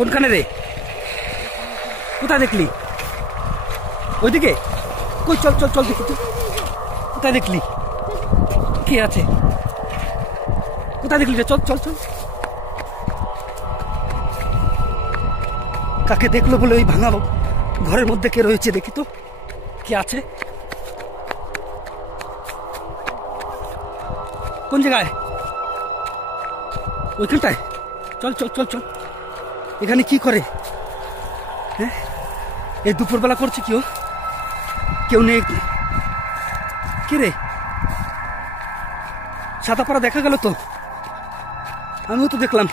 কোনখানে রে? কোথায় দেখলি? ওইদিকে? কই, চল চল চল দেখি তো। কোথায় দেখলি? কে আছে? কোথায় দেখলি রে? চল চল চল। কাকে দেখলো বলে ওই ভাঙা ঘরের মধ্যে কে রয়েছে দেখি তো, কে আছে? কোন জায়গায়? ওইখানটায়? চল চল চল চল। এখানে কি করে? হ্যাঁ, এই দুপুরবেলা করছে কি? ও কেউ নেই? কে রে? সাদা পাড়া দেখা গেল তো, আমিও তো দেখলাম।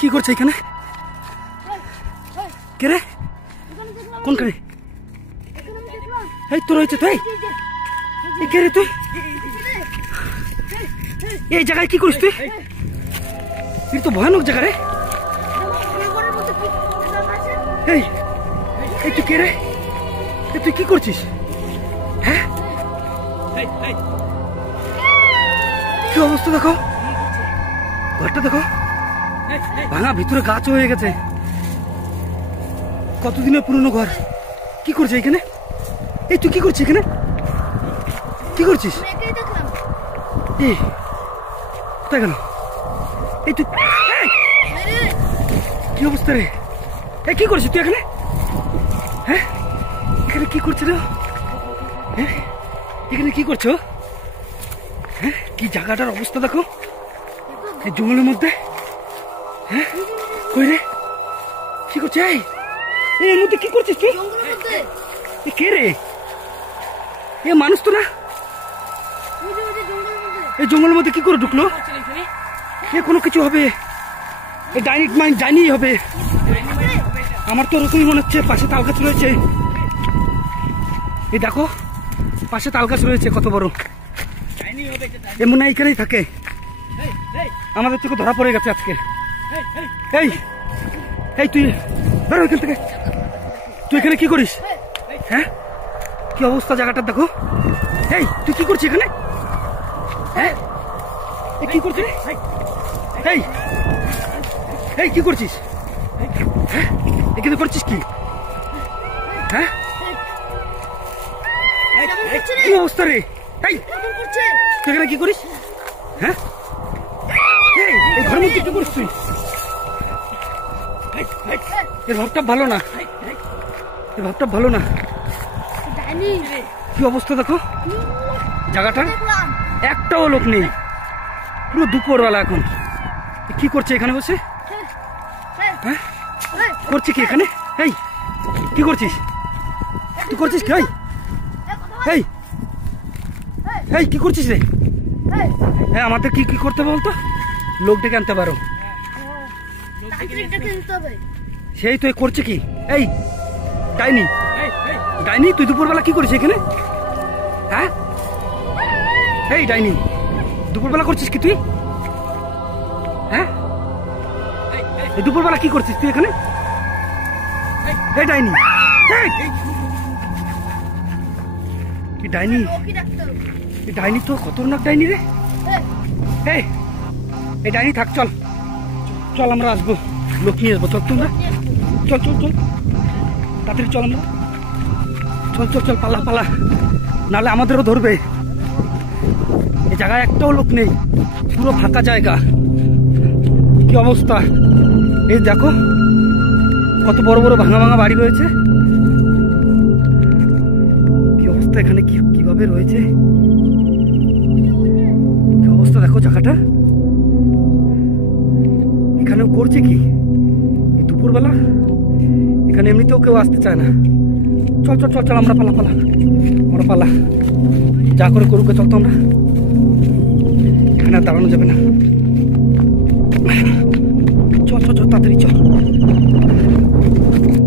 কি করছে এখানে? কে রে? কোনখানে? এই তো রয়েছে। তুই কে রে? তুই এই জায়গায় কি করিস? তুই এটা তো ভয়ানক জায়গা রে। এই তুই কে রে? তুই কি করছিস? হ্যাঁ, কি অবস্থা দেখো, ঘরটা দেখো ভাঙা, ভিতরে গাছ হয়ে গেছে। কতদিনের পুরনো ঘর। কি করছে এখানে? এই তুই কি করছিস এখানে? কি করছিস? এই কোথায় গেল? এই তুই কি অবস্থা রে? এই কি করছিস তুই এখানে? হ্যাঁ, এখানে কি করছিস রে? হ্যাঁ, এখানে কি করছো? হ্যাঁ, কি জায়গাটার অবস্থা দেখো, এই জঙ্গলের মধ্যে। হ্যাঁ, কই রে? কি করছিস? এর মধ্যে কি করছিস তুই? কে রে? এ মানুষ তো না। এই জঙ্গলের মধ্যে কি করে ঢুকলো? এ কোনো কিছু হবে, ডাইনি হবে। আমার তো ওরকমই মনে হচ্ছে। পাশে তাল গাছ রয়েছে, এই দেখো পাশে তাল গাছ রয়েছে কত বড়। এ মনে হয় এখানেই থাকে। আমাদের থেকে ধরা পড়ে গেছে আজকে। এই এই তুই বেরো এখান থেকে। তুই এখানে কি করিস? হ্যাঁ, কি অবস্থা জায়গাটা দেখো। এই তুই কি করছিস এখানে? হ্যাঁ, কি করছিস? এই এই কি করছিস? হ্যাঁ, এখানে করছিস কি? হ্যাঁ, কি অবস্থা রে? এই তুই এখানে কি করিস? হ্যাঁ, এই ঘরের মধ্যে কি করিস তুই? এর ভাবটা ভালো না, এর ভাবটা ভালো না। কি অবস্থা দেখো জায়গাটা, একটাও লোক নেই, পুরো দুপুরবেলা। এখন কি করছে এখানে বসে? হ্যাঁ, করছে কি এখানে? এই কি করছিস? তুই করছিস কি? এই এই কি করছিস রে? হ্যাঁ, আমাদের কি কি করতে বলতো? লোক ডেকে আনতে পারো। সেই তুই করছে কি? এই ডাইনি, ডাইনি তুই দুপুরবেলা কি করিস এখানে? হ্যাঁ, এই ডাইনি দুপুরবেলা করছিস কি তুই? হ্যাঁ, এই দুপুরবেলা কি করছিস তুই এখানে? এই ডাইনি, এই ডাইনি, এই ডাইনি তো খতরনাক ডাইনি রে। এই ডাইনি থাক, চল চল আমরা আসবো, লোক নিয়ে আসবো। চল তোমরা, চল চল চল তাড়াতাড়ি চল, আমরা চল চল চল, পালা পালা, নাহলে আমাদেরও ধরবে। এই জায়গায় একটাও লোক নেই, পুরো ফাঁকা জায়গা। কি অবস্থা এই দেখো, কত বড় বড় ভাঙা ভাঙা বাড়ি রয়েছে। কি অবস্থা এখানে, কিভাবে রয়েছে, কি অবস্থা দেখো জায়গাটা। এখানেও করছে কি এই দুপুরবেলা? এখানে এমনিতেও কেউ আসতে চায় না। চল চল চল চল, আমরা পালা পালা, আমরা পালা, যা করে করুক। চল তো আমরা, এখানে আর দাঁড়ানো যাবে না। চল চল চল তাড়াতাড়ি চল।